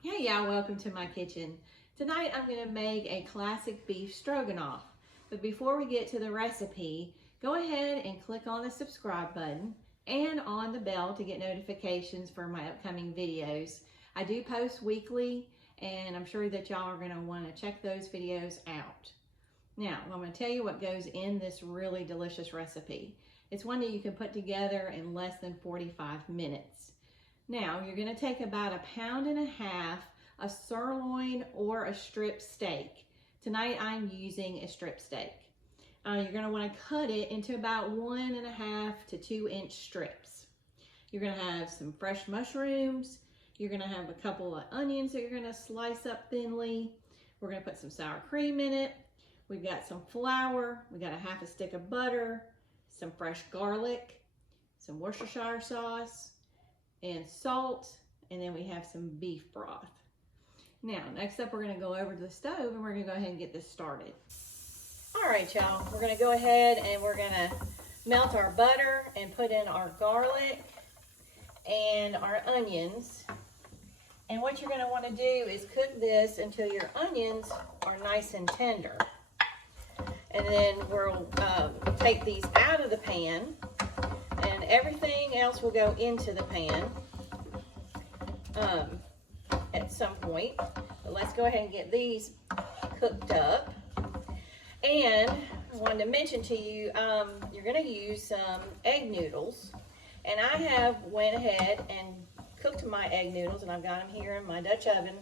Hey y'all, welcome to my kitchen. Tonight I'm going to make a classic beef stroganoff. But before we get to the recipe, go ahead and click on the subscribe button and on the bell to get notifications for my upcoming videos. I do post weekly and I'm sure that y'all are going to want to check those videos out. Now, I'm going to tell you what goes in this really delicious recipe. It's one that you can put together in less than 45 minutes. Now, you're going to take about 1.5 pounds of sirloin or a strip steak. Tonight, I'm using a strip steak. You're going to want to cut it into about 1.5 to 2 inch strips. You're going to have some fresh mushrooms. You're going to have a couple of onions that you're going to slice up thinly. We're going to put some sour cream in it. We've got some flour. We got 1/2 stick of butter, some fresh garlic, some Worcestershire sauce, and salt, and then we have some beef broth. Now, next up, we're going to go over to the stove and we're going to go ahead and get this started. All right, y'all, we're going to go ahead and we're going to melt our butter and put in our garlic and our onions. And what you're going to want to do is cook this until your onions are nice and tender. And then we'll take these out of the pan, and everything else will go into the pan at some point. But let's go ahead and get these cooked up. And I wanted to mention to you, you're going to use some egg noodles. And I have went ahead and cooked my egg noodles, and I've got them here in my Dutch oven,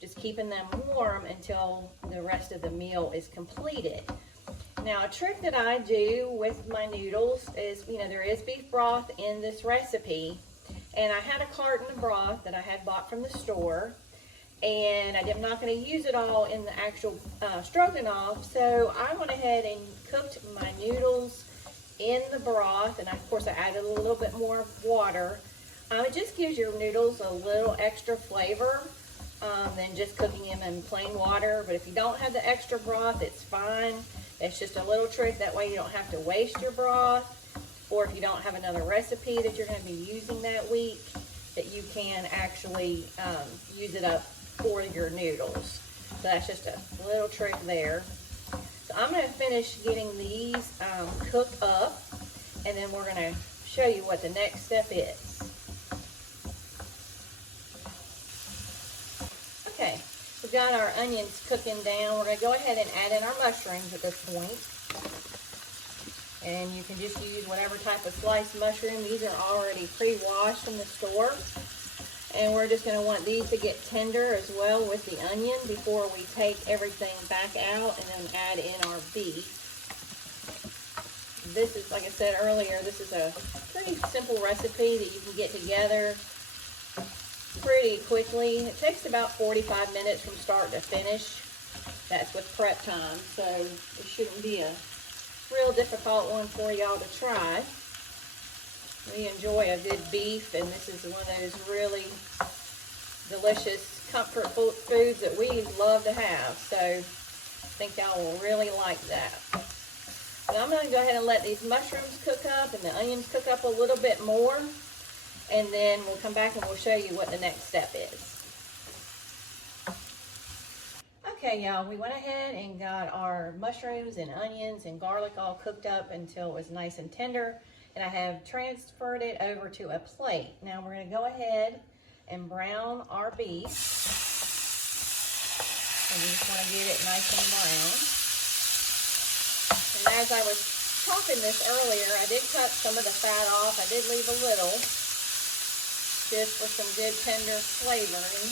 just keeping them warm until the rest of the meal is completed. Now, a trick that I do with my noodles is, there is beef broth in this recipe, and I had a carton of broth that I had bought from the store, and I'm not going to use it all in the actual stroganoff, so I went ahead and cooked my noodles in the broth, and of course I added a little bit more water. It just gives your noodles a little extra flavor than just cooking them in plain water, but if you don't have the extra broth, it's fine. It's just a little trick, that way you don't have to waste your broth, or if you don't have another recipe that you're going to be using that week, that you can actually use it up for your noodles. So that's just a little trick there. So I'm going to finish getting these cooked up, and then we're going to show you what the next step is. Okay. We've got our onions cooking down. We're going to go ahead and add in our mushrooms at this point. And you can just use whatever type of sliced mushroom. These are already pre-washed from the store. And we're just going to want these to get tender as well with the onion before we take everything back out and then add in our beef. This is, like I said earlier, this is a pretty simple recipe that you can get together pretty quickly. It takes about 45 minutes from start to finish. That's with prep time, so it shouldn't be a real difficult one for y'all to try. We enjoy a good beef, and this is one of those really delicious comfort foods that we love to have, so I think y'all will really like that. So I'm going to go ahead and let these mushrooms cook up and the onions cook up a little bit more. And then we'll come back and we'll show you what the next step is. Okay, y'all, we went ahead and got our mushrooms and onions and garlic all cooked up until it was nice and tender. And I have transferred it over to a plate. Now we're going to go ahead and brown our beef. And you just want to get it nice and brown. And as I was chopping this earlier, I did cut some of the fat off. I did leave a little, just for some good tender flavoring.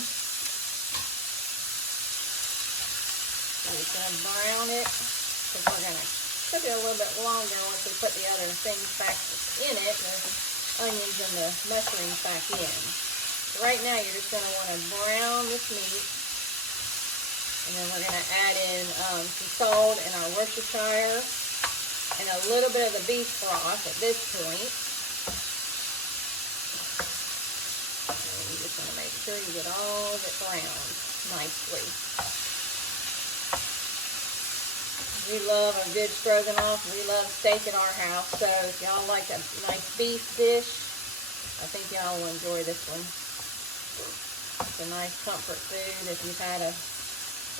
I'm just going to brown it, because we're going to cook it a little bit longer once we put the other things back in it, the onions and the mushrooms back in. So right now you're just going to want to brown this meat, and then we're going to add in some salt and our Worcestershire and a little bit of the beef broth at this point. Make sure you get all of it browned nicely. We love a good stroganoff. We love steak at our house, so if y'all like a nice beef dish, I think y'all will enjoy this one. It's a nice comfort food if you've had a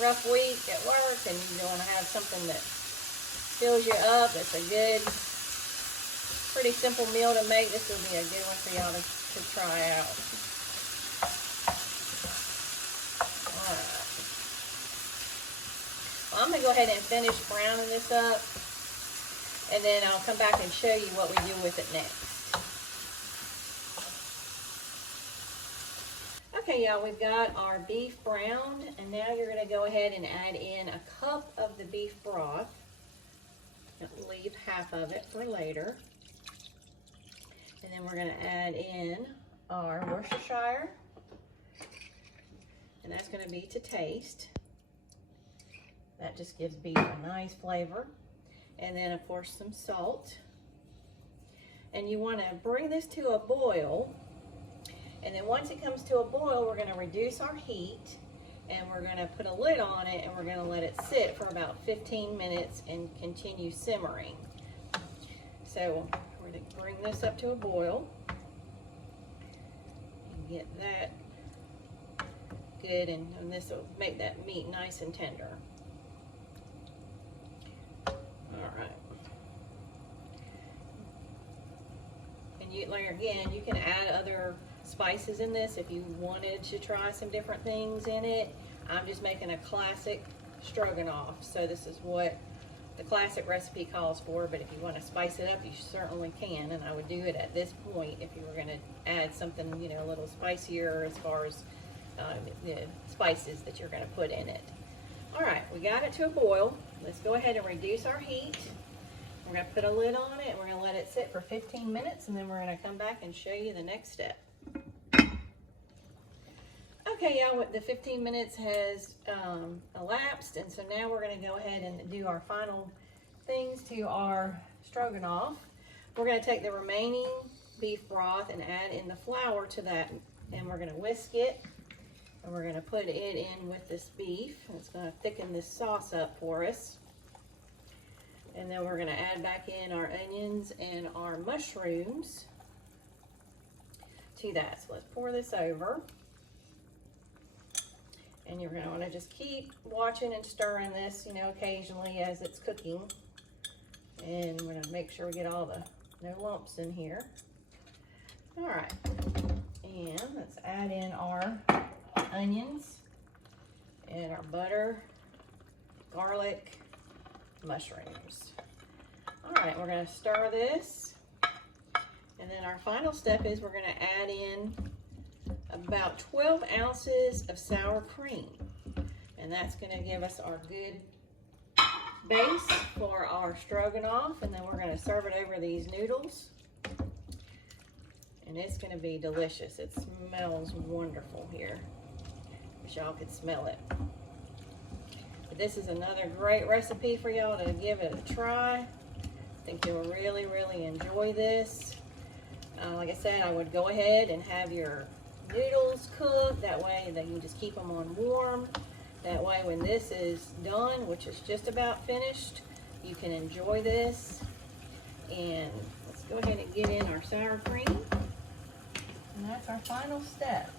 rough week at work and you want to have something that fills you up. It's a good, pretty simple meal to make. This will be a good one for y'all to try out. Alright. Well, I'm going to go ahead and finish browning this up, and then I'll come back and show you what we do with it next. Okay, y'all, we've got our beef browned, and now you're going to go ahead and add in a cup of the beef broth. Leave half of it for later. And then we're going to add in our Worcestershire, and that's going to be to taste. That just gives beef a nice flavor. And then, of course, some salt. And you want to bring this to a boil. And then once it comes to a boil, we're going to reduce our heat, and we're going to put a lid on it, and we're going to let it sit for about 15 minutes and continue simmering. So we're going to bring this up to a boil and get that good, and this will make that meat nice and tender. All right. And you, like, again, you can add other spices in this if you wanted to try some different things in it. I'm just making a classic stroganoff, so this is what the classic recipe calls for, but if you want to spice it up, you certainly can, and I would do it at this point if you were going to add something, you know, a little spicier as far as the spices that you're going to put in it. All right, we got it to a boil. Let's go ahead and reduce our heat. We're going to put a lid on it, and we're going to let it sit for 15 minutes, and then we're going to come back and show you the next step. Okay, y'all, the 15 minutes has elapsed, and so now we're going to go ahead and do our final things to our stroganoff. We're going to take the remaining beef broth and add in the flour to that, and we're going to whisk it, and we're going to put it in with this beef. It's going to thicken this sauce up for us. And then we're going to add back in our onions and our mushrooms to that. So let's pour this over. And you're going to want to just keep watching and stirring this, you know, occasionally as it's cooking. And we're going to make sure we get all the no lumps in here. All right. And let's add in our onions and our butter, garlic, mushrooms. All right, we're going to stir this. And then our final step is we're going to add in about 12 ounces of sour cream, and that's going to give us our good base for our stroganoff. And then we're going to serve it over these noodles, and it's going to be delicious. It smells wonderful here. Wish y'all could smell it. But this is another great recipe for y'all to give it a try. I think you'll really, really enjoy this. Like I said, I would go ahead and have your noodles cooked. That way that you just keep them on warm. That way when this is done, which is just about finished, you can enjoy this. And let's go ahead and get in our sour cream. And that's our final step.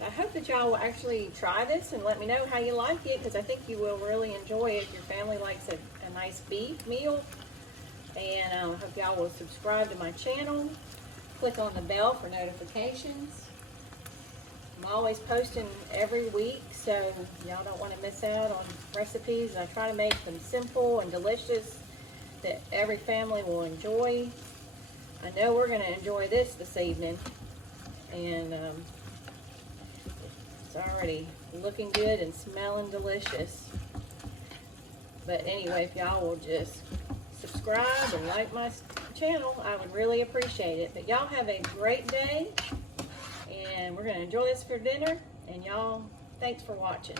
I hope that y'all will actually try this and let me know how you like it, because I think you will really enjoy it if your family likes a nice beef meal. And I hope y'all will subscribe to my channel. Click on the bell for notifications. I'm always posting every week, so y'all don't want to miss out on recipes. I try to make them simple and delicious that every family will enjoy. I know we're going to enjoy this evening, and it's already looking good and smelling delicious. But anyway, if y'all will just subscribe and like my channel, I would really appreciate it. But y'all have a great day, and we're going to enjoy this for dinner. And y'all, thanks for watching.